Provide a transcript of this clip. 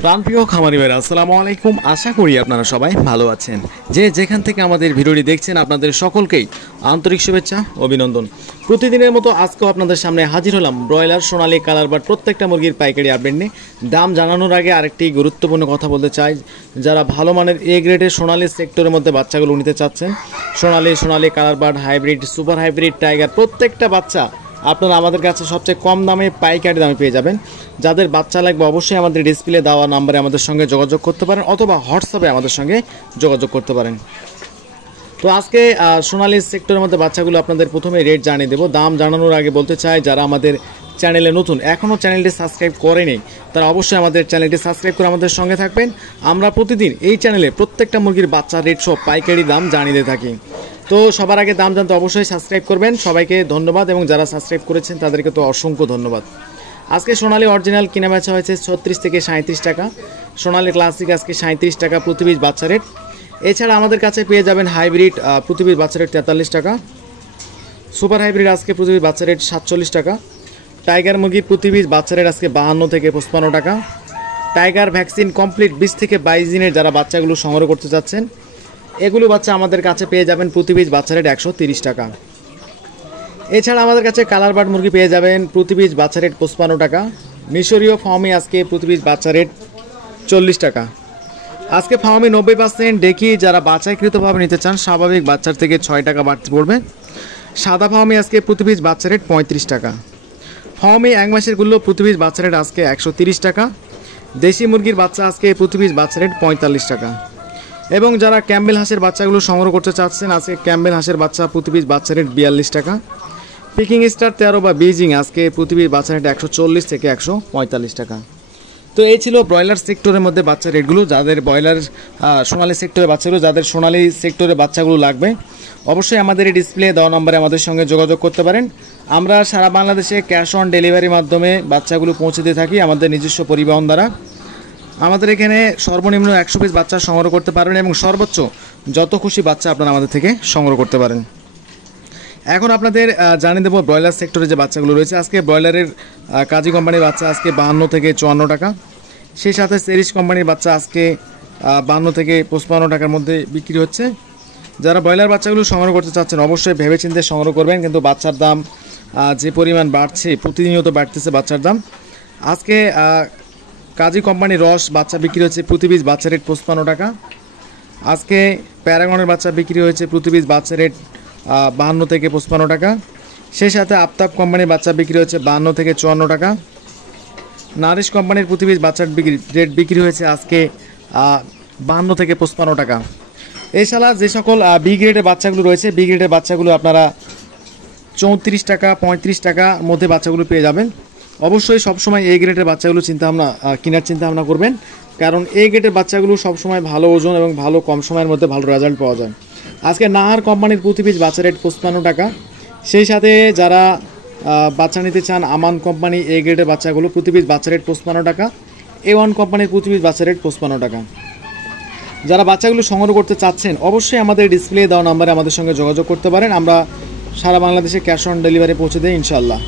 প্রাণপ্রিয় খামারি ভাইরা আসসালামু আলাইকুম। আশা করি আপনারা সবাই ভালো আছেন। যে যেখান থেকে আমাদের ভিডিওটি দেখছেন আপনাদের সকলকেই আন্তরিক শুভেচ্ছা অভিনন্দন। প্রতিদিনের মতো আজকেও আপনাদের সামনে হাজির হলাম ব্রয়লার, সোনালী, কালার বার্ড প্রত্যেকটা মুরগির পাইকারি আপডেট নিয়ে। দাম জানানোর আগে আরেকটি গুরুত্বপূর্ণ কথা বলতে চাই, যারা ভালো মানের এ গ্রেডের সোনালী সেক্টরের মধ্যে বাচ্চাগুলো নিতে চাচ্ছেন, Sonali, colour bird, hybrid, super hybrid, tiger প্রত্যেকটা বাচ্চা আপনারা আমাদের কাছে সবচেয়ে কম দামে পাইকারি দামে পেয়ে যাবেন। যাদের বাচ্চা লাগবে অবশ্যই আমাদের ডিসপ্লে দেওয়া নাম্বারে আমাদের সঙ্গে যোগাযোগ করতে পারেন অথবা হোয়াটসঅ্যাপে আমাদের সঙ্গে যোগাযোগ করতে পারেন। তো আজকে সোনালী সেক্টরের মধ্যে বাচ্চাগুলো আপনাদের প্রথমে রেট জানিয়ে দেবো। দাম জানানোর আগে বলতে চাই, যারা আমাদের চ্যানেলে নতুন এখনও চ্যানেলটি সাবস্ক্রাইব করেনি তারা অবশ্যই আমাদের চ্যানেলটি সাবস্ক্রাইব করে আমাদের সঙ্গে থাকবেন। আমরা প্রতিদিন এই চ্যানেলে প্রত্যেকটা মুরগির বাচ্চা রেট সব পাইকারি দাম জানিয়ে দিয়ে থাকি। তো সবার আগে দাম জানতে অবশ্যই সাবস্ক্রাইব করবেন। সবাইকে ধন্যবাদ এবং যারা সাবস্ক্রাইব করেছেন তাদেরকে তো অসংখ্য ধন্যবাদ। আজকে সোনালী অরিজিনাল কিনা বেচা হয়েছে 36 থেকে 37 টাকা। সোনালী ক্লাসিক আজকে 37 টাকা প্রতি পিস বাচ্চা রেট। এছাড়া আমাদের কাছে পেয়ে যাবেন হাইব্রিড প্রতি পিস বাচ্চা রেট 43 টাকা। সুপার হাইব্রিড আজকে প্রতি পিস বাচ্চা রেট 47 টাকা। টাইগার মুরগির প্রতি পিস বাচ্চা রেট আজকে 52 থেকে 55 টাকা। টাইগার ভ্যাকসিন কমপ্লিট 20 থেকে 22 দিনের যারা বাচ্চাগুলো সংগ্রহ করতে চাচ্ছেন, এগুলো বাচ্চা আমাদের কাছে পেয়ে যাবেন প্রতি পিস বাচ্চা রেট 130 টাকা। এছাড়া আমাদের কাছে কালার বার্ড মুরগি পেয়ে যাবেন প্রতি পিস বাচ্চা রেট 55 টাকা। মিশরীয় ফার্মি আজকে প্রতি পিস বাচ্চা রেট 40 টাকা। আজকে ফার্মি 90% ডেকি যারা বাছাইকৃতভাবে নিতে চান স্বাভাবিক বাচ্চার থেকে 6 টাকা বাড়তে পড়বে। সাদা ফার্মি আজকে প্রতি পিস বাচ্চা রেট 35 টাকা। ফার্মি এক মাসের গুলো প্রতি পিস বাচ্চা রেট আজকে 130 টাকা। দেশি মুরগির বাচ্চা আজকে প্রতি পিস বাচ্চা রেট 45 টাকা। এবং যারা ক্যাম্বেল হাঁসের বাচ্চাগুলো সংগ্রহ করতে চাচ্ছেন, আজকে ক্যাম্বেল হাঁসের বাচ্চা প্রতি পিস বাচ্চা রেট 42 টাকা। পিকিং স্টার 13 বা বেজিং আজকে প্রতি পিস বাচ্চা রেট 140 থেকে 145 টাকা। তো এই ছিল ব্রয়লার সেক্টরের মধ্যে বাচ্চা রেটগুলো। যাদের ব্রয়লার সোনালী সেক্টরের বাচ্চাগুলো, যাদের সোনালী সেক্টরের বাচ্চাগুলো লাগবে অবশ্যই আমাদের এই ডিসপ্লে দেওয়া নম্বরে আমাদের সঙ্গে যোগাযোগ করতে পারেন। আমরা সারা বাংলাদেশে ক্যাশ অন ডেলিভারির মাধ্যমে বাচ্চাগুলো পৌঁছে দিয়ে থাকি আমাদের নিজস্ব পরিবহন দ্বারা। আমাদের এখানে সর্বনিম্ন 100 পিস বাচ্চা সংগ্রহ করতে পারবেন এবং সর্বোচ্চ যত খুশি বাচ্চা আপনারা আমাদের থেকে সংগ্রহ করতে পারেন। এখন আপনাদের জানিয়ে দেবো ব্রয়লার সেক্টরে যে বাচ্চাগুলো রয়েছে। আজকে ব্রয়লারের কাজী কোম্পানির বাচ্চা আজকে 52 থেকে 54 টাকা। সেই সাথে সেরিস কোম্পানির বাচ্চা আজকে 52 থেকে 55 টাকার মধ্যে বিক্রি হচ্ছে। যারা ব্রয়লার বাচ্চাগুলো সংগ্রহ করতে চাচ্ছেন অবশ্যই ভেবেচিন্তে সংগ্রহ করবেন, কিন্তু বাচ্চার দাম যে পরিমাণ বাড়ছে, প্রতিনিয়ত বাড়তেছে বাচ্চার দাম। আজকে কাজী কোম্পানির রস বাচ্চা বিক্রি হচ্ছে প্রতি পিস বাচ্চা রেট 55 টাকা। আজকে প্যারাগনের বাচ্চা বিক্রি হয়েছে প্রতি পিস বাচ্চা রেট 52 থেকে 55 টাকা। সেই সাথে আফতাব কোম্পানির বাচ্চা বিক্রি হচ্ছে 52 থেকে 54 টাকা। নারিশ কোম্পানির প্রতি পিস বাচ্চার রেট বিক্রি হয়েছে আজকে 52 থেকে 55 টাকা। এছাড়া যে সকল বি গ্রেডের বাচ্চাগুলো রয়েছে, বি গ্রেডের বাচ্চাগুলো আপনারা 34 টাকা 35 টাকার মধ্যে বাচ্চাগুলো পেয়ে যাবেন। অবশ্যই সবসময় এ গ্রেডের বাচ্চাগুলো কেনার চিন্তাভাবনা করবেন, কারণ এ গ্রেডের বাচ্চাগুলো সবসময় ভালো ওজন এবং ভালো কম সময়ের মধ্যে ভালো রেজাল্ট পাওয়া যায়। আজকে নাহার কোম্পানির প্রতি পিস বাচ্চা রেট 55 টাকা। সেই সাথে যারা বাচ্চা নিতে চান আমান কোম্পানি এ গ্রেডের বাচ্চাগুলো প্রতি পিস বাচ্চা রেট 55 টাকা। A1 কোম্পানির প্রতি পিস বাচ্চা রেট 55 টাকা। যারা বাচ্চাগুলো সংগ্রহ করতে চাচ্ছেন অবশ্যই আমাদের ডিসপ্লে দেওয়া নম্বরে আমাদের সঙ্গে যোগাযোগ করতে পারেন। আমরা সারা বাংলাদেশে ক্যাশ অন ডেলিভারি পৌঁছে দেই ইনশাআল্লাহ।